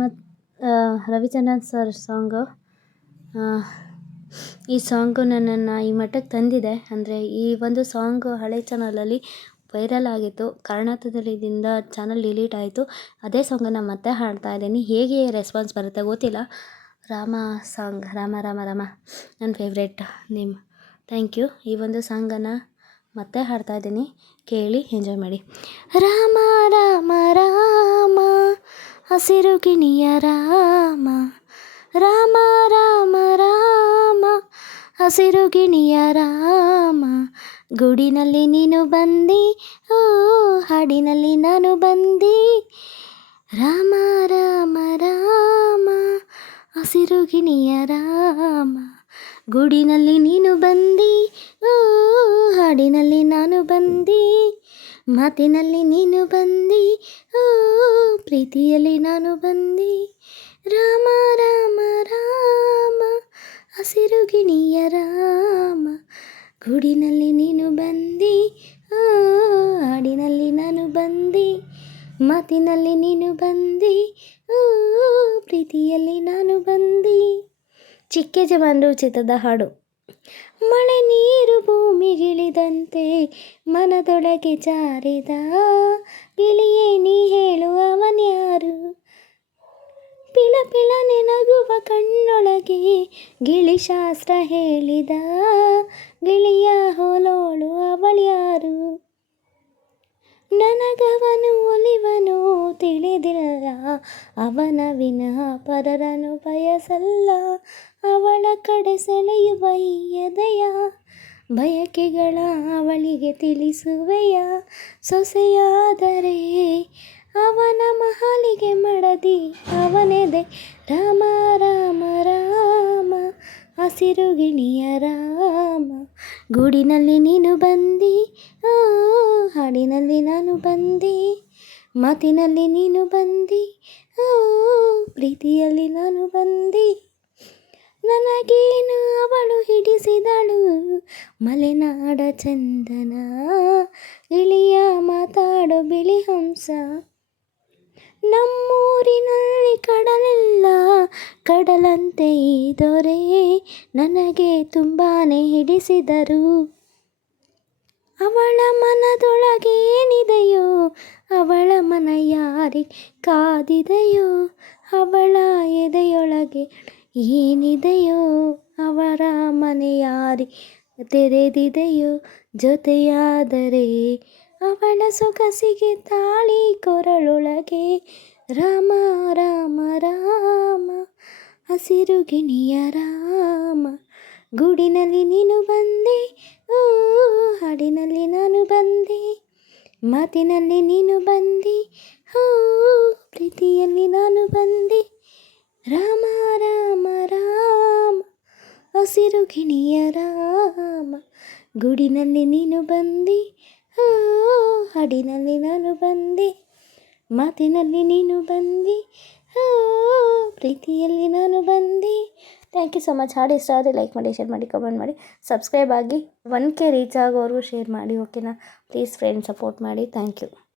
ಮತ್ತು Ravichandran sir song. ಈ song ನನ್ನನ್ನು ಈ ಮಟ್ಟಕ್ಕೆ ತಂದಿದೆ. ಅಂದರೆ ಈ ಒಂದು ಸಾಂಗು ಹಳೆ ಚಾನಲಲ್ಲಿ ವೈರಲ್ ಆಗಿತ್ತು. ಕಾರಣಾಂತರದಿಂದ ಚಾನಲ್ ಡಿಲೀಟ್ ಆಯಿತು. ಅದೇ ಸಾಂಗನ್ನು ಮತ್ತೆ ಹಾಡ್ತಾ ಇದ್ದೀನಿ. ಹೇಗೆ ರೆಸ್ಪಾನ್ಸ್ ಬರುತ್ತೆ ಗೊತ್ತಿಲ್ಲ. ರಾಮ ಸಾಂಗ್, ರಾಮ ರಾಮ ರಾಮ ನನ್ನ ಫೇವ್ರೆಟ್ ನೇಮ್. Thank you. ಈ ಒಂದು ಸಾಂಗನ್ನು ಮತ್ತೆ ಹಾಡ್ತಾ ಇದ್ದೀನಿ, ಕೇಳಿ ಎಂಜಾಯ್ ಮಾಡಿ. ರಾಮ ರಾಮ ರಾಮ ಹಸಿರು ಗಿಣಿಯ ರಾಮ, ರಾಮ ರಾಮ ರಾಮ ಹಸಿರು ಗಿಣಿಯ ರಾಮ. ಗೂಡಿನಲ್ಲಿ ನೀನು ಬಂದಿ, ಓ ಹಾಡಿನಲ್ಲಿ ನಾನು ಬಂದಿ. ರಾಮ ರಾಮ ರಾಮ ಹಸಿರು ಗಿಣಿಯ ರಾಮ. ಗೂಡಿನಲ್ಲಿ ನೀನು ಬಂದಿ, ಓ ಹಾಡಿನಲ್ಲಿ ನಾನು ಬಂದಿ. ಮಾತಿನಲ್ಲಿ ನೀನು ಬಂದಿ, ಓ ಪ್ರೀತಿಯಲ್ಲಿ ನಾನು ಬಂದಿ. ರಾಮ ರಾಮ ರಾಮ ಹಸಿರು ಗಿಣಿಯ ರಾಮ. ಗೂಡಿನಲ್ಲಿ ನೀನು ಬಂದಿ, ಓ ಹಾಡಿನಲ್ಲಿ ನಾನು ಬಂದಿ. ಮಾತಿನಲ್ಲಿ ನೀನು ಬಂದಿ, ಓ ಪ್ರೀತಿಯಲ್ಲಿ ನಾನು ಬಂದಿ. ಚಿಕ್ಕ ಯಜಮಾನರು ಚಿತ್ರದ ಹಾಡು. ಮಳೆ ನೀರು ಭೂಮಿಗಿಳಿದಂತೆ ಮನದೊಳಗೆ ಜಾರಿದ, ಗಿಳಿಯೇ ನೀ ಹೇಳುವವನ್ಯಾರು. ಪಿಳ ಪಿಳ ನೆನಗುವ ಕಣ್ಣೊಳಗೆ ಗಿಳಿ ಶಾಸ್ತ್ರ ಹೇಳಿದ, ಗಿಳಿಯ ಹೋಲೋಳು ಅವಳ್ಯಾರು. ನನಗವನು ಒಲಿವನು ತಿಳಿದಿಲ್ಲ, ಅವನ ವಿನಃ ಪರರನು ಬಯಸಲ್ಲ. ಅವಳ ಕಡೆ ಸೆಳೆಯುವ ಈ ಎದೆಯ ಬಯಕೆಗಳ ಅವಳಿಗೆ ತಿಳಿಸುವೆಯ. ಸೊಸೆಯಾದರೆ ಅವನ ಮಹಲಿಗೆ ಮಡದಿ ಅವನೆದೆ. ರಾಮ ರಾಮ ರಾಮ ಹಸಿರು ಗಿಣಿಯ ರಾಮ. ಗೂಡಿನಲ್ಲಿ ನೀನು ಬಂದಿ, ಓ ಹಾಡಿನಲ್ಲಿ ನಾನು ಬಂದಿ. ಮಾತಿನಲ್ಲಿ ನೀನು ಬಂದಿ, ಓ ಪ್ರೀತಿಯಲ್ಲಿ ನಾನು ಬಂದಿ. ನನಗೇನು ಅವಳು ಹಿಡಿಸಿದಳು ಮಲೆನಾಡ ಚಂದನ, ಇಳಿಯ ಮಾತಾಡೋ ಬಿಳಿ ಹಂಸ. ನಮ್ಮೂರಿನಲ್ಲಿ ಕಡಲಿಲ್ಲ, ಕಡಲಂತೆ ಈ ದೊರೆ ನನಗೆ ತುಂಬಾನೇ ಹಿಡಿಸಿದರು. ಅವಳ ಮನದೊಳಗೆ ಏನಿದೆಯೋ, ಅವಳ ಮನ ಯಾರಿಗೆ ಕಾದಿದೆಯೋ. ಅವಳ ಎದೆಯೊಳಗೆ ಏನಿದೆಯೋ, ಅವರ ಮನೆ ಯಾರಿ ತೆರೆದಿದೆಯೋ. ಜೊತೆಯಾದರೆ ಅವಳ ಸೊಗಸಿಗೆ ತಾಳಿ ಕೊರಳೊಳಗೆ. ರಾಮ ರಾಮ ರಾಮ ಹಸಿರು ಗಿಣಿಯ ರಾಮ. ಗೂಡಿನಲ್ಲಿ ನೀನು ಬಂದೆ, ಓ ಹಾಡಿನಲ್ಲಿ ನಾನು ಬಂದೆ. ಮಾತಿನಲ್ಲಿ ನೀನು ಬಂದಿ, ಓ ಪ್ರೀತಿಯಲ್ಲಿ ನಾನು ಬಂದೆ. ರಾಮ ರಾಮ ರಾಮ ಹಸಿರು ಗಿಣಿಯ ರಾಮ. ಗೂಡಿನಲ್ಲಿ ನೀನು ಬಂದಿ, ಓ ಹಾಡಿನಲ್ಲಿ ನಾನು ಬಂದೆ. ಮಾತಿನಲ್ಲಿ ನೀನು ಬಂದಿ, ಓ ಪ್ರೀತಿಯಲ್ಲಿ ನಾನು ಬಂದೆ. Thank you so much. ಹಾಡು ಇಷ್ಟ ಆದರೆ ಲೈಕ್ ಮಾಡಿ, ಶೇರ್ ಮಾಡಿ, ಕಮೆಂಟ್ ಮಾಡಿ, ಸಬ್ಸ್ಕ್ರೈಬ್ ಆಗಿ 1K ರೀಚ್ ಆಗೋವರೆಗೂ ಶೇರ್ ಮಾಡಿ. ಓಕೆನಾ? ಪ್ಲೀಸ್ ಫ್ರೆಂಡ್ಸ್ ಸಪೋರ್ಟ್ ಮಾಡಿ. Thank you.